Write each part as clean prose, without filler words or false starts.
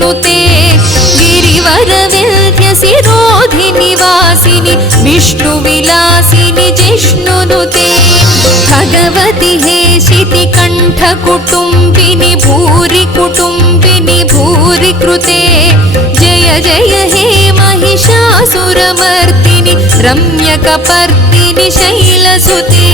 नुते गिरिवरविन्ध्यसिरोधि निवासिनि विष्णुविलासिनि जिष्णुनुते भगवति हेशिति कण्ठकुटुम्बिनि भूरि कुटुम्बिनि भूरि कृते जय जय हे महिषासुरमर्दिनि रम्यकपर्दिनि शैलसुते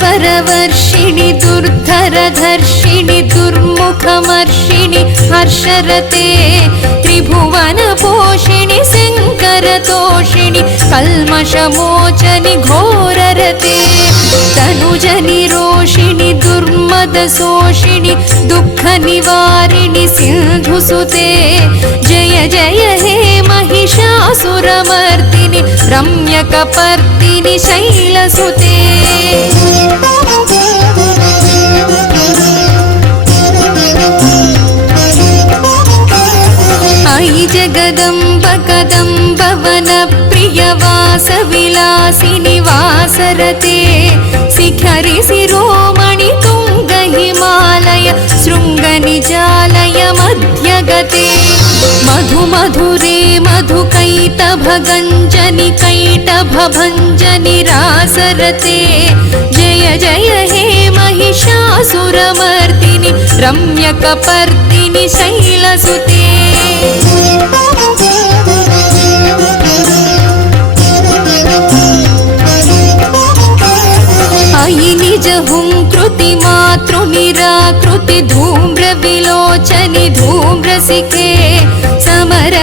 सुरवरवर्षिणि दुर्धरधर्षिणि दुर्मुखमर्षिणि हर्षरते त्रिभुवनपोषिणि शङ्करतोषिणि कल्मषमोचनि घोररते तनुजनिरोषिणि दुर्मदशोषिणि दुःखनिवारिणि सिन्धुसुते जय जय हे महिषासुरमर्दिनि रम्यकपर्दिनि शैलसुते अयि जगदम्ब कदम्ब वनप्रियवासविलासिनि वासरते शिखरि शिरोमणि तुङ्ग हिमालय शृङ्गनिजालय मध्यगते मधु मधुरे मधुकैटभगञ्जनि कैटभभञ्जनि रासरते जय जय हे महिषासुरमर्दिनि रम्यकपर्दिनि शैलसुते अयि निज हुंकृति मातृनिराकृति धूम्रविलोचनि धूम्रसिखे समर